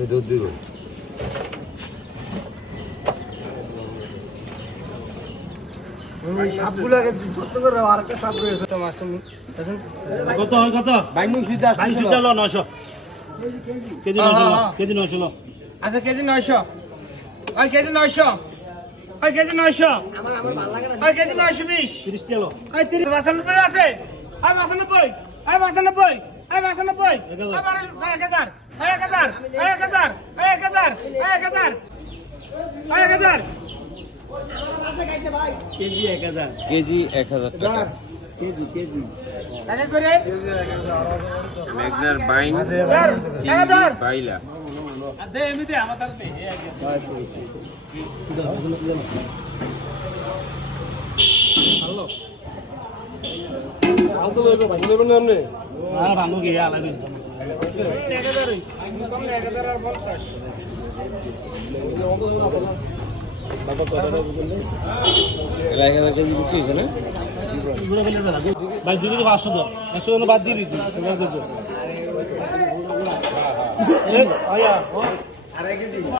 এই দুধ দিব সাপগুলোকে ছোট্ট করে আর একটা সাপ রয়েছে কত কত বাইং সিধা 900 কেজি 900 কেজি 900 আচ্ছা কেজি 900 ওই কেজি 900 ওই কেজি 900 আমার ভালো লাগে না ওই কেজি 920 30 টাকা ওই 30 92 আছে ওই 92 ওই 92 ওই 92 1000 কেজি 1000 টাকা টাকা করে মেঘনার বাইন বাইলা দে এমনিতে আমাদের দে হ্যালো আলতো লইবো ভাই লইবো না আপনি আর ভাঙো কি আলাদা 1000 কম 1000 আর 50 এলা 1000 কেজি বিক্রি হয়েছে না ভাই দুটো 500 দাও 500 বাদ দিবি তুই এবার দেবো আয়া